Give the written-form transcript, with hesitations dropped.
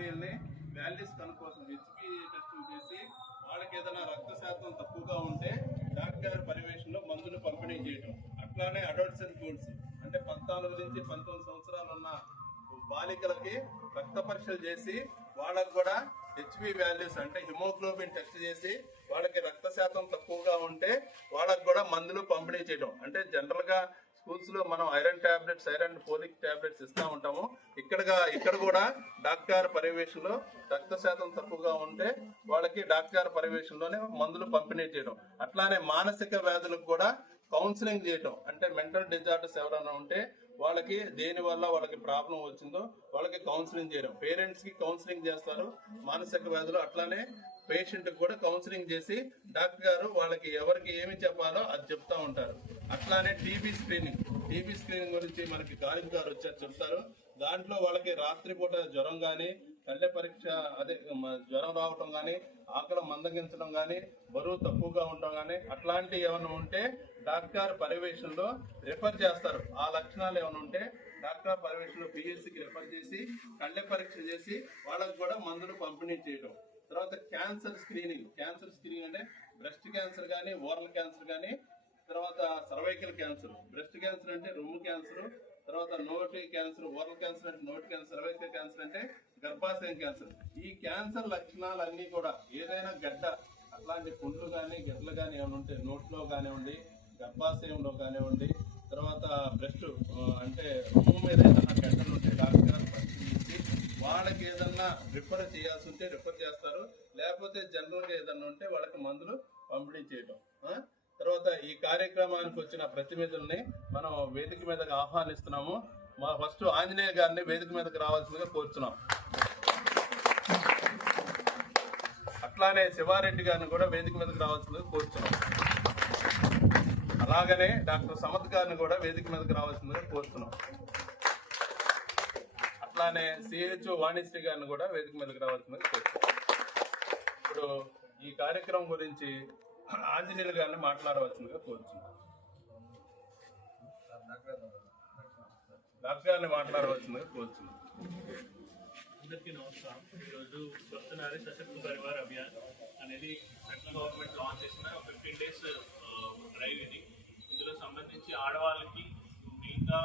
స్త్రీల్ని values కనుక్కోసం HP testing చేసి వాళ్ళకి ఏదైనా రక్త శాతం తక్కువగా ఉంటే డాక్టర్ పర్యవేక్షణలో మందులు పంపిణీ చేయడం. అట్లానే అడల్ట్స్ గూడ్స్ అంటే 14 నుంచి 19 సంవత్సరాలు ఉన్న బాలికలకి రక్త పరీక్షలు చేసి వాళ్ళకు కూడా హెచ్బి వాల్యూస్ అంటే హిమోగ్లోబిన్ టెస్ట్ చేసి వాళ్ళకి రక్త శాతం తక్కువగా ఉంటే వాళ్ళకు కూడా మందులు పంపిణీ చేయడం. అంటే జనరల్ గా స్కూల్స్ లో మనం iron tablets, iron folic tablets ఇస్తూ ఉంటాము. ఇక్కడ కూడా డాక్టర్ పర్యవేక్షణలో రక్త శాతం తక్కువగా ఉంటే వాళ్ళకి డాక్టర్ పర్యవేక్షణలోనే మందులు పంపిణీ చేయడం. అట్లానే మానసిక వ్యాధులకు కూడా కౌన్సిలింగ్ చేయటం. అంటే మెంటల్ డిజార్డర్స్ ఎవరైనా ఉంటే వాళ్ళకి దేని వల్ల వాళ్ళకి ప్రాబ్లం వచ్చిందో వాళ్ళకి కౌన్సిలింగ్ చేయడం. పేరెంట్స్ కి కౌన్సిలింగ్ చేస్తారు మానసిక వ్యాధులు. అట్లానే పేషెంట్ కూడా కౌన్సిలింగ్ చేసి డాక్టర్ గారు వాళ్ళకి ఎవరికి ఏమి చెప్పాలో అది చెప్తా ఉంటారు. అట్లానే టీబీ స్క్రీనింగ్ గురించి మనకి గాలిబ్ గారు వచ్చారు చెప్తారు. దాంట్లో వాళ్ళకి రాత్రిపూట జ్వరం కానీ, కళ్ళె పరీక్ష జ్వరం రావటం కానీ, ఆకలి మందగించడం కానీ, బరువు తక్కువగా ఉండడం కానీ అట్లాంటివి ఏమైనా ఉంటే డాక్టర్ పర్యవేక్షణలో రిఫర్ చేస్తారు. ఆ లక్షణాలు ఏమైనా ఉంటే డాక్టర్ పర్యవేక్షణలో పిహెచ్సికి రిఫర్ చేసి కళ్ళె పరీక్ష చేసి వాళ్ళకు కూడా మందులు పంపిణీ చేయడం. తర్వాత క్యాన్సర్ స్క్రీనింగ్ అంటే బ్రెస్ట్ క్యాన్సర్ కానీ, ఓరల్ క్యాన్సర్ కానీ, తర్వాత సర్వైకల్ క్యాన్సర్. బ్రెస్ట్ క్యాన్సర్ అంటే రొమ్ము క్యాన్సర్, తర్వాత నోటి క్యాన్సర్, ఓరల్ క్యాన్సర్ అంటే నోటి క్యాన్సర్, సర్వైకల్ క్యాన్సర్ అంటే గర్భాశయం క్యాన్సర్. ఈ క్యాన్సర్ లక్షణాలన్నీ కూడా ఏదైనా గడ్డ అట్లాంటి పుండ్లు కానీ గడ్డలు కానీ ఏమైనా ఉంటే నోట్లో కానివ్వండి, గర్భాశయంలో కానివ్వండి, తర్వాత బ్రెస్ట్ అంటే రొమ్ము మీద ఏదైనా గడ్డలు ఉంటే డాక్టర్ గారు పరిశీలించి వాళ్ళకి ఏదన్నా రిఫర్ చేయాల్సి ఉంటే రిఫర్ చేస్తారు. లేకపోతే జనరల్గా ఏదన్నా ఉంటే వాళ్ళకి మందులు పంపిణీ చేయడం. తర్వాత ఈ కార్యక్రమానికి వచ్చిన ప్రతినిధుల్ని మనం వేదిక మీదకి ఆహ్వానిస్తున్నాము. మా ఫస్ట్ ఆంజనేయ గారిని వేదిక మీదకి రావాల్సిందిగా కోరుతున్నాం. అట్లానే శివారెడ్డి గారిని కూడా వేదిక మీదకి రావాల్సిందిగా కోరుతున్నాం. అలాగనే డాక్టర్ సమత్ గారిని కూడా వేదిక మీదకి రావాల్సిందిగా కోరుతున్నాం. అట్లానే సిహెచ్ఓ వాణిశ్రీ గారిని కూడా వేదిక మీదకి రావాల్సిందిగా కోరుతున్నాం. ఇప్పుడు ఈ కార్యక్రమం గురించి ఆంజనేయులు గారిని మాట్లాడవలసిందిగా కోరుతున్నాం. డాక్టర్ గారిని మాట్లాడవలసిందిగా కోరుతున్నాం. అందరికీ నమస్కారం. ఈరోజు స్వస్థ నారీ సశక్త పరివార్ అభియాన్ అనేది సెంట్రల్ గవర్నమెంట్ లాంచ్ చేసిన 15 days డ్రైవ్ ఇది. ఇందులో సంబంధించి ఆడవాళ్ళకి మెయిన్గా